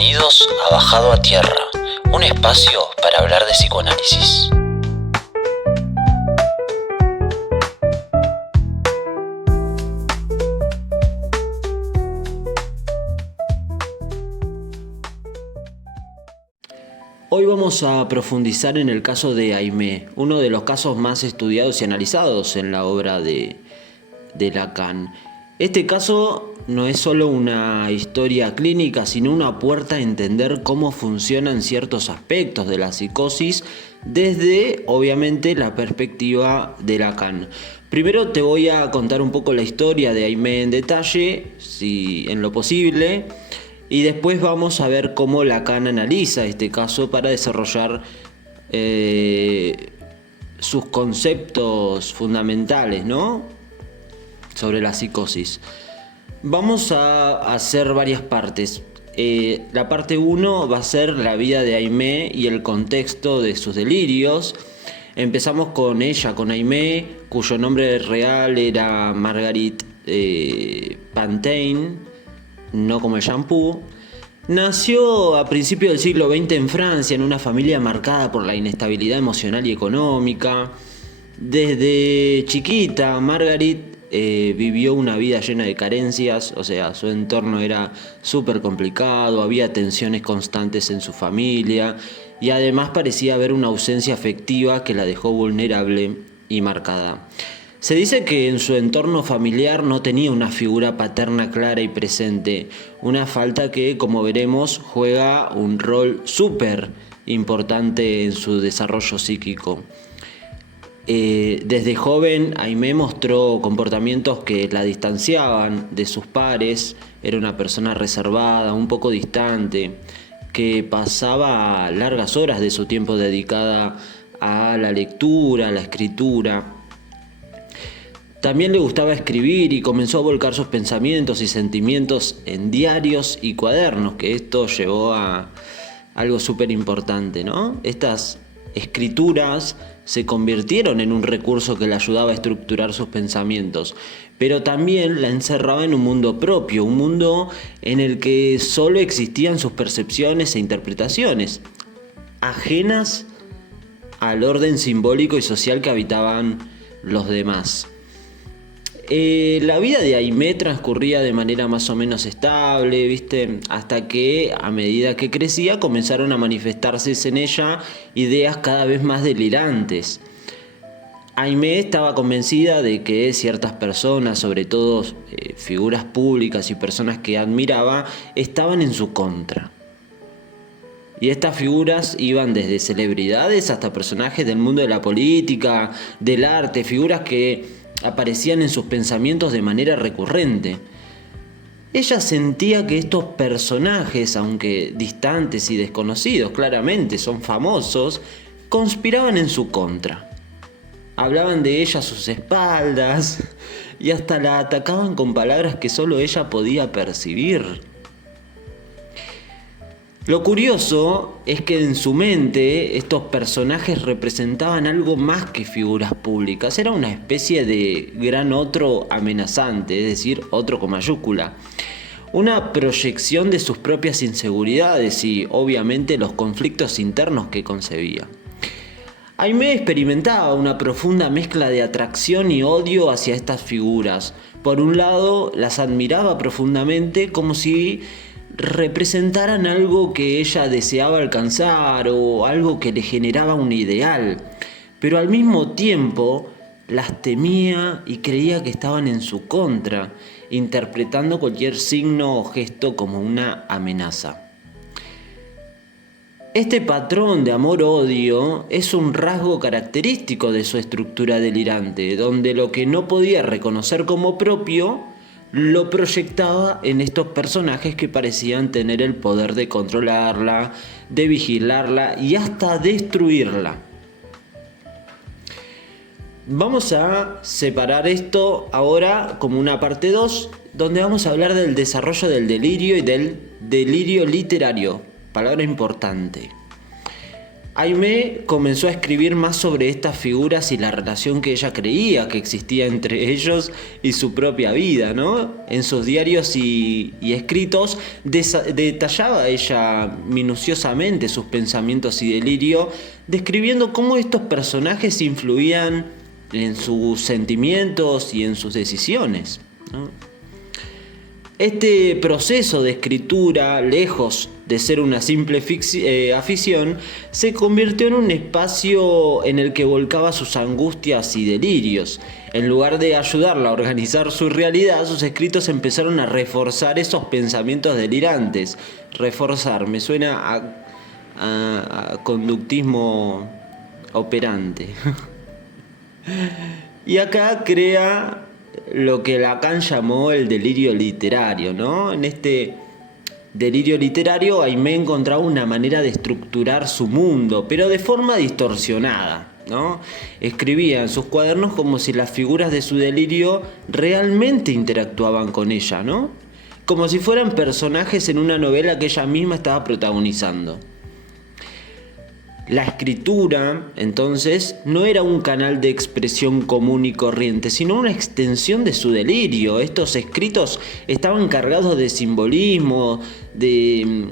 Bienvenidos a Bajado a Tierra, un espacio para hablar de psicoanálisis. Hoy vamos a profundizar en el caso de Aimé, uno de los casos más estudiados y analizados en la obra de Lacan. Este caso no es solo una historia clínica, sino una puerta a entender cómo funcionan ciertos aspectos de la psicosis desde, obviamente, la perspectiva de Lacan. Primero te voy a contar un poco la historia de Aimé en detalle, si en lo posible, y después vamos a ver cómo Lacan analiza este caso para desarrollar sus conceptos fundamentales, ¿no?, sobre la psicosis. Vamos a hacer varias partes. La parte 1 va a ser la vida de Aimé y el contexto de sus delirios. Empezamos con ella, con Aimé, cuyo nombre real era Marguerite Pantin, no como el shampoo. Nació a principios del siglo XX en Francia, en una familia marcada por la inestabilidad emocional y económica. Desde chiquita, Marguerite vivió una vida llena de carencias, o sea, su entorno era súper complicado, había tensiones constantes en su familia y además parecía haber una ausencia afectiva que la dejó vulnerable y marcada. Se dice que en su entorno familiar no tenía una figura paterna clara y presente, una falta que, como veremos, juega un rol súper importante en su desarrollo psíquico. Desde joven, Aimé mostró comportamientos que la distanciaban de sus pares. Era una persona reservada, un poco distante, que pasaba largas horas de su tiempo dedicada a la lectura, a la escritura. También le gustaba escribir y comenzó a volcar sus pensamientos y sentimientos en diarios y cuadernos, que esto llevó a algo súper importante, ¿no? Estas escrituras se convirtieron en un recurso que le ayudaba a estructurar sus pensamientos, pero también la encerraba en un mundo propio, un mundo en el que solo existían sus percepciones e interpretaciones, ajenas al orden simbólico y social que habitaban los demás. La vida de Aimé transcurría de manera más o menos estable, ¿viste? Hasta que, a medida que crecía, comenzaron a manifestarse en ella ideas cada vez más delirantes. Aimé estaba convencida de que ciertas personas, sobre todo figuras públicas y personas que admiraba, estaban en su contra. Y estas figuras iban desde celebridades hasta personajes del mundo de la política, del arte, figuras que aparecían en sus pensamientos de manera recurrente. Ella sentía que estos personajes, aunque distantes y desconocidos, claramente son famosos, conspiraban en su contra. Hablaban de ella a sus espaldas y hasta la atacaban con palabras que solo ella podía percibir. Lo curioso es que en su mente estos personajes representaban algo más que figuras públicas. Era una especie de gran otro amenazante, es decir, otro con mayúscula. Una proyección de sus propias inseguridades y, obviamente, los conflictos internos que concebía. Aimé experimentaba una profunda mezcla de atracción y odio hacia estas figuras. Por un lado, las admiraba profundamente como si representaran algo que ella deseaba alcanzar o algo que le generaba un ideal, pero al mismo tiempo las temía y creía que estaban en su contra, interpretando cualquier signo o gesto como una amenaza. Este patrón de amor-odio es un rasgo característico de su estructura delirante, donde lo que no podía reconocer como propio lo proyectaba en estos personajes que parecían tener el poder de controlarla, de vigilarla y hasta destruirla. Vamos a separar esto ahora como una parte 2, donde vamos a hablar del desarrollo del delirio y del delirio literario, palabra importante. Aimee comenzó a escribir más sobre estas figuras y la relación que ella creía que existía entre ellos y su propia vida, ¿no? En sus diarios y escritos detallaba ella minuciosamente sus pensamientos y delirio, describiendo cómo estos personajes influían en sus sentimientos y en sus decisiones, ¿no? Este proceso de escritura, lejos de ser una simple afición, se convirtió en un espacio en el que volcaba sus angustias y delirios. En lugar de ayudarla a organizar su realidad, sus escritos empezaron a reforzar esos pensamientos delirantes. Reforzar, me suena a conductismo operante. Y acá crea lo que Lacan llamó el delirio literario, ¿no? En este delirio literario, Aimee encontraba una manera de estructurar su mundo, pero de forma distorsionada, ¿no? Escribía en sus cuadernos como si las figuras de su delirio realmente interactuaban con ella, ¿no? Como si fueran personajes en una novela que ella misma estaba protagonizando. La escritura, entonces, no era un canal de expresión común y corriente, sino una extensión de su delirio. Estos escritos estaban cargados de simbolismo, de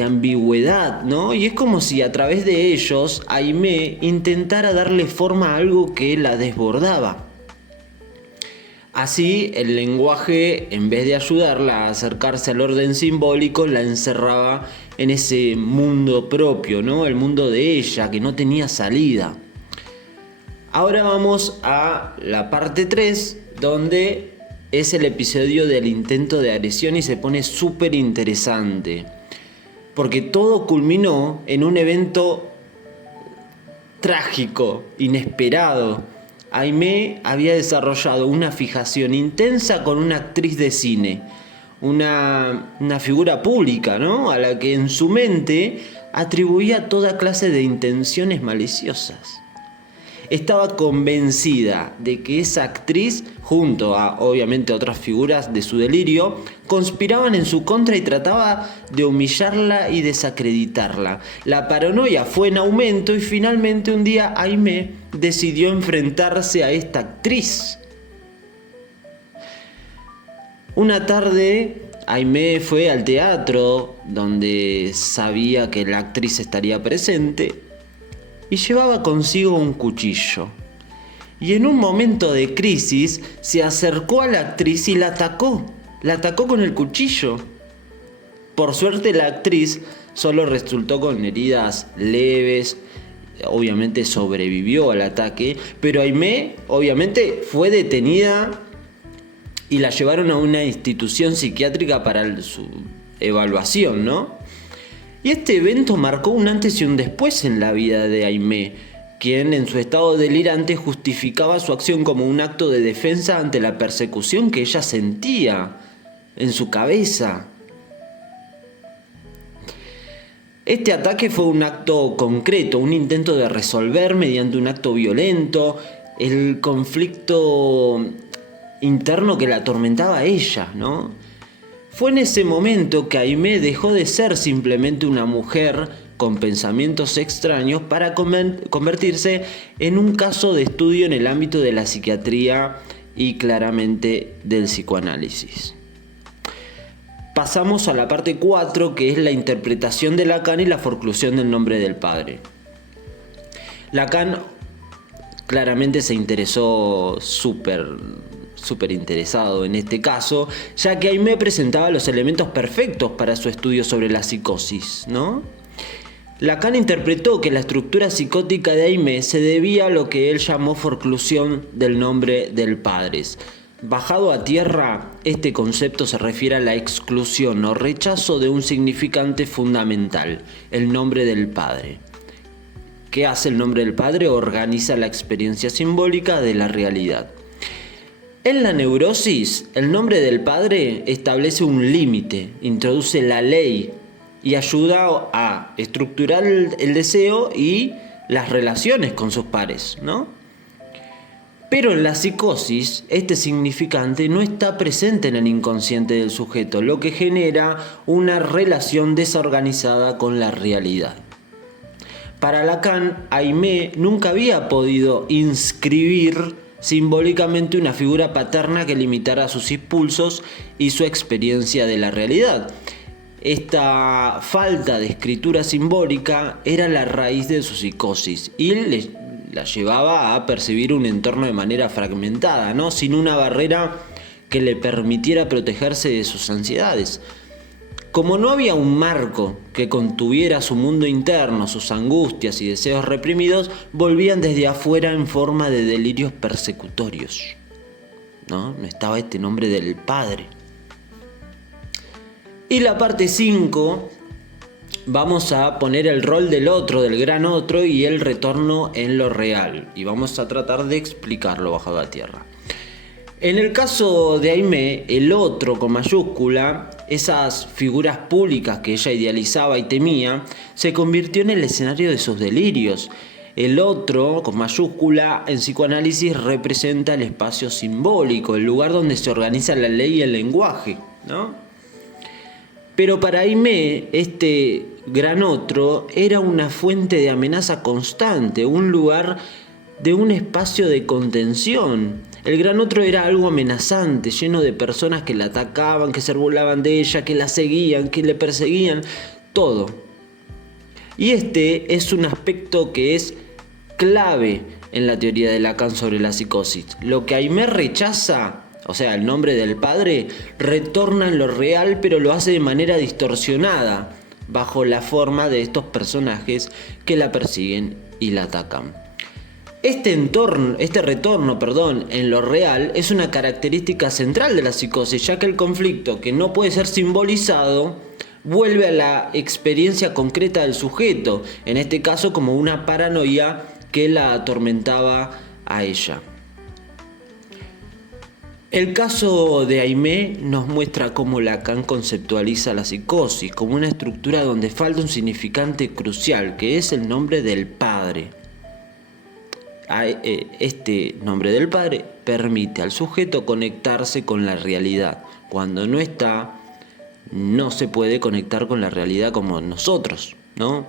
ambigüedad, ¿no? Y es como si a través de ellos Aimee intentara darle forma a algo que la desbordaba. Así, el lenguaje, en vez de ayudarla a acercarse al orden simbólico, la encerraba en ese mundo propio, ¿no? El mundo de ella, que no tenía salida. Ahora vamos a la parte 3, donde es el episodio del intento de agresión y se pone súper interesante. Porque todo culminó en un evento trágico, inesperado. Aimee había desarrollado una fijación intensa con una actriz de cine, una figura pública, ¿no? A la que en su mente atribuía toda clase de intenciones maliciosas. Estaba convencida de que esa actriz, junto a obviamente otras figuras de su delirio, conspiraban en su contra y trataba de humillarla y desacreditarla. La paranoia fue en aumento y finalmente un día Aimee decidió enfrentarse a esta actriz. Una tarde Aimee fue al teatro donde sabía que la actriz estaría presente y llevaba consigo un cuchillo. Y en un momento de crisis se acercó a la actriz y la atacó. La atacó con el cuchillo. Por suerte la actriz solo resultó con heridas leves. Obviamente sobrevivió al ataque. Pero Aimee obviamente fue detenida y la llevaron a una institución psiquiátrica para su evaluación, ¿no? Y este evento marcó un antes y un después en la vida de Aimee, quien en su estado delirante justificaba su acción como un acto de defensa ante la persecución que ella sentía en su cabeza. Este ataque fue un acto concreto, un intento de resolver mediante un acto violento el conflicto interno que la atormentaba a ella, ¿no? Fue en ese momento que Aimee dejó de ser simplemente una mujer con pensamientos extraños para convertirse en un caso de estudio en el ámbito de la psiquiatría y claramente del psicoanálisis. Pasamos a la parte 4, que es la interpretación de Lacan y la forclusión del nombre del padre. Lacan claramente se interesó súper interesado en este caso, ya que Aimee presentaba los elementos perfectos para su estudio sobre la psicosis, ¿no? Lacan interpretó que la estructura psicótica de Aimee se debía a lo que él llamó forclusión del nombre del padre. Bajado a tierra, este concepto se refiere a la exclusión o rechazo de un significante fundamental, el nombre del padre. ¿Qué hace el nombre del padre? Organiza la experiencia simbólica de la realidad. En la neurosis, el nombre del padre establece un límite, introduce la ley y ayuda a estructurar el deseo y las relaciones con sus pares, ¿no? Pero en la psicosis, este significante no está presente en el inconsciente del sujeto, lo que genera una relación desorganizada con la realidad. Para Lacan, Aimé nunca había podido inscribir simbólicamente una figura paterna que limitara sus impulsos y su experiencia de la realidad. Esta falta de escritura simbólica era la raíz de su psicosis y la llevaba a percibir un entorno de manera fragmentada, ¿no? Sin una barrera que le permitiera protegerse de sus ansiedades. Como no había un marco que contuviera su mundo interno, sus angustias y deseos reprimidos, volvían desde afuera en forma de delirios persecutorios. No estaba este nombre del padre. Y la parte 5, vamos a poner el rol del otro, del gran otro, y el retorno en lo real. Y vamos a tratar de explicarlo bajo la tierra. En el caso de Aimé, el otro con mayúscula, esas figuras públicas que ella idealizaba y temía, se convirtió en el escenario de sus delirios. El otro con mayúscula en psicoanálisis representa el espacio simbólico, el lugar donde se organiza la ley y el lenguaje, ¿no? Pero para Aimé, este gran otro era una fuente de amenaza constante, un lugar de un espacio de contención. El gran otro era algo amenazante, lleno de personas que la atacaban, que se burlaban de ella, que la seguían, que le perseguían, todo. Y este es un aspecto que es clave en la teoría de Lacan sobre la psicosis. Lo que Aimé rechaza, o sea, el nombre del padre, retorna en lo real, pero lo hace de manera distorsionada, bajo la forma de estos personajes que la persiguen y la atacan. Este retorno en lo real es una característica central de la psicosis, ya que el conflicto que no puede ser simbolizado vuelve a la experiencia concreta del sujeto, en este caso como una paranoia que la atormentaba a ella. El caso de Aimé nos muestra cómo Lacan conceptualiza la psicosis como una estructura donde falta un significante crucial, que es el nombre del padre. Este nombre del padre permite al sujeto conectarse con la realidad. Cuando no está, no se puede conectar con la realidad como nosotros, ¿no?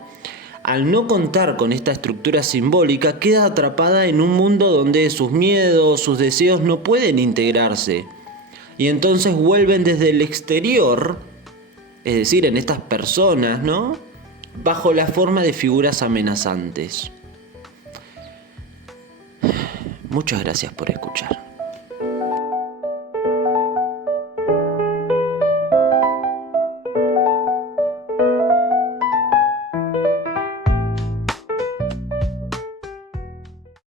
Al no contar con esta estructura simbólica, queda atrapada en un mundo donde sus miedos, sus deseos no pueden integrarse. Y entonces vuelven desde el exterior, es decir, en estas personas, ¿no? Bajo la forma de figuras amenazantes. Muchas gracias por escuchar.